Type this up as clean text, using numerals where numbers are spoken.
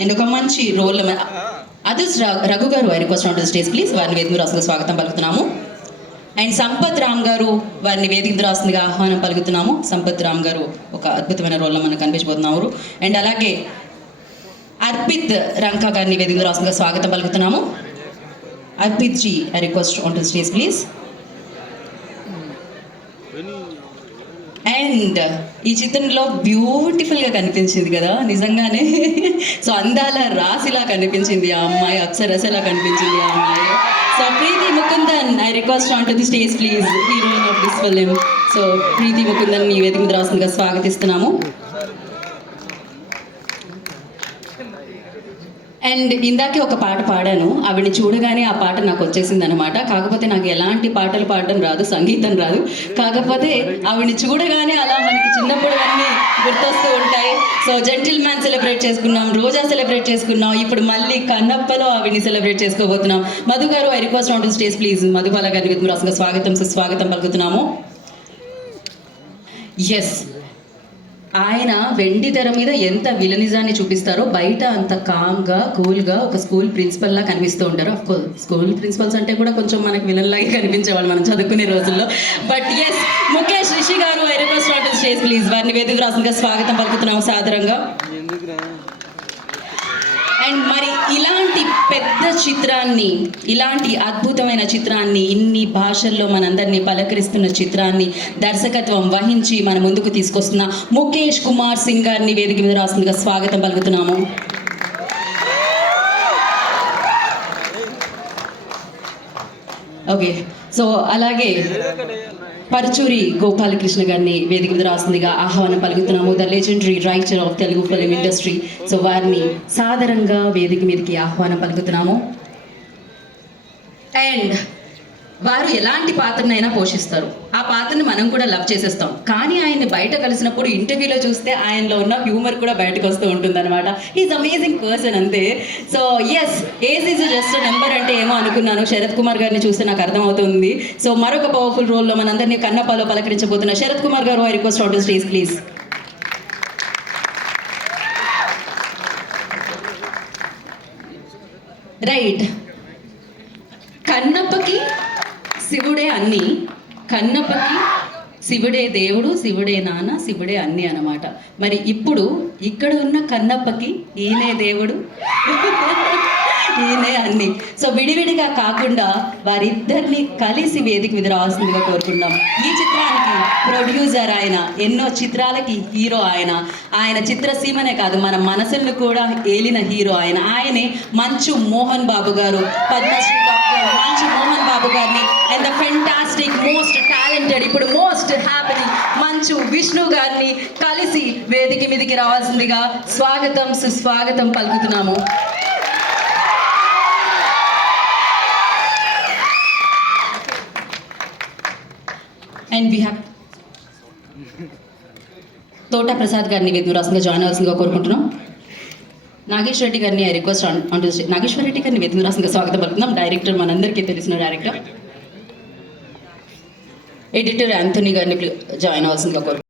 And ఒక మంచి role అదుస్ Raghu గారు I request on to stage please, వారిని వేదిక రాసుగా స్వాగతం పలుకుతున్నాము. అండ్ సంపత్ రామ్ గారు వారిని వేదిక రాస్తుందిగా ఆహ్వానం పలుకుతున్నాము. సంపత్ రామ్ గారు ఒక అద్భుతమైన రోల్లో మనకు కనిపించబోతున్నారు. అండ్ అలాగే అర్పిత్ రంకా గారిని వేదిక రాస్తుందిగా స్వాగతం పలుకుతున్నాము. Arpit ji I request on to stage please. And ఈ చిత్రంలో బ్యూటిఫుల్గా కనిపించింది కదా నిజంగానే. సో అందాల రాశిలా కనిపించింది ఆ అమ్మాయి, అప్సరసలా కనిపించింది ఆ అమ్మాయి. So Preity Mukundhan I request on to the stage please, heroine of this film. So Preity Mukundhan ఈ వేదిక మీద రాస్తుందిగా స్వాగతిస్తున్నాము. అండ్ ఇందాకే ఒక పాట పాడాను, ఆవిడని చూడగానే ఆ పాట నాకు వచ్చేసింది అనమాట. కాకపోతే నాకు ఎలాంటి పాటలు పాడడం రాదు, సంగీతం రాదు. కాకపోతే ఆవిడని చూడగానే అలా మనకి చిన్నప్పుడు అన్నీ గుర్తొస్తూ ఉంటాయి. సో జెంటిల్ మ్యాన్ సెలబ్రేట్ చేసుకున్నాం, రోజా సెలబ్రేట్ చేసుకున్నాం, ఇప్పుడు మళ్ళీ కన్నప్పలో ఆవిడని సెలబ్రేట్ చేసుకోబోతున్నాం. మధు గారు I request on to stage please. Madhubala గారిని విద్మరాసుగా స్వాగతం సుస్వాగతం పలుకుతున్నాము. ఎస్, ఆయన వెండి తెర మీద ఎంత విలనిజాన్ని చూపిస్తారో బయట అంత కామ్గా కూల్గా ఒక స్కూల్ ప్రిన్సిపల్లా కనిపిస్తూ ఉంటారు. అఫ్ కోర్స్ స్కూల్ ప్రిన్సిపల్స్ అంటే కూడా కొంచెం మనకు విలన్లాగే కనిపించేవాళ్ళు మనం చదువుకునే రోజుల్లో. బట్ ఎస్, ముఖేష్ రిషి గారు I request on to stage please. వారిని వేదిక రాసుగా స్వాగతం పలుకుతున్నాము సాదరంగా. అండ్ మరి ఇలాంటి పెద్ద చిత్రాన్ని, ఇలాంటి అద్భుతమైన చిత్రాన్ని, ఇన్ని భాషల్లో మనందరినీ పలకరిస్తున్న చిత్రాన్ని దర్శకత్వం వహించి మన ముందుకు తీసుకొస్తున్న ముఖేష్ కుమార్ సింగ్ గారిని వేదిక మీద రాస్తుందిగా స్వాగతం పలుకుతున్నాము. ఓకే, సో అలాగే పరుచూరి గోపాలకృష్ణ గారిని వేదిక మీద రాస్తుందిగా ఆహ్వానం పలుకుతున్నాము. The legendary writer of Telugu film industry. So వారిని సాదరంగా వేదిక మీదకి ఆహ్వానం పలుకుతున్నాము. అండ్ వారు ఎలాంటి పాత్రనైనా పోషిస్తారు, ఆ పాత్రని మనం కూడా లవ్ చేసేస్తాం. కానీ ఆయన్ని బయట కలిసినప్పుడు ఇంటర్వ్యూలో చూస్తే ఆయనలో ఉన్న హ్యూమర్ కూడా బయటకు వస్తూ ఉంటుంది అనమాట. ఈజ్ అమేజింగ్ పర్సన్ అంతే. So yes, age is just number అంటే ఏమో అనుకున్నాను, శరత్ కుమార్ గారిని చూస్తే నాకు అర్థమవుతుంది. సో మరొక పవర్ఫుల్ రోల్లో మనందరినీ కన్నప్పలో పలకరించబోతున్న Sarath Kumar garu I request on to stage please. Right, కన్నప్పకి శివుడే అన్ని, కన్నప్పకి శివుడే దేవుడు, శివుడే నాన్న, శివుడే అన్ని అన్నమాట. మరి ఇప్పుడు ఇక్కడ ఉన్న కన్నప్పకి ఈయనే దేవుడు, ఈయనే అన్ని. సో విడివిడిగా కాకుండా వారిద్దరిని కలిసి వేదిక మీద రావాల్సిందిగా కోరుకున్నాం. ఈ చిత్రానికి ప్రొడ్యూసర్ ఆయన, ఎన్నో చిత్రాలకి హీరో ఆయన. ఆయన చిత్రసీమనే కాదు మన మనసులను కూడా ఏలిన హీరో ఆయన. ఆయనే మంచు మోహన్ బాబు గారు, పద్మశ్రీ డాక్టర్ మంచు మోహన్ బాబు గారిని and the fantastic most talented, ఇప్పుడు మోస్ట్ హ్యాపీనింగ్ మంచు విష్ణు గారిని కలిసి వేదిక మీదకి రావాల్సిందిగా స్వాగతం సుస్వాగతం పలుకుతున్నాము. అండ్ వీ హ్యావ్ తోట ప్రసాద్ గారిని వేదికరాసంగా జాయిన్ అవ్వాల్సిందిగా కోరుకుంటున్నాం. నాగేష్ రెడ్డి గారిని I request on to Nageswara Reddy గారిని వేదికరాసంగా స్వాగతం పలుకుతున్నాం. డైరెక్టర్ మనందరికీ తెలిసిన డైరెక్టర్. ఎడిటర్ యాంథనీ గారిని జాయిన్ అవ్వాల్సిందిగా కోరుకుంటున్నాం.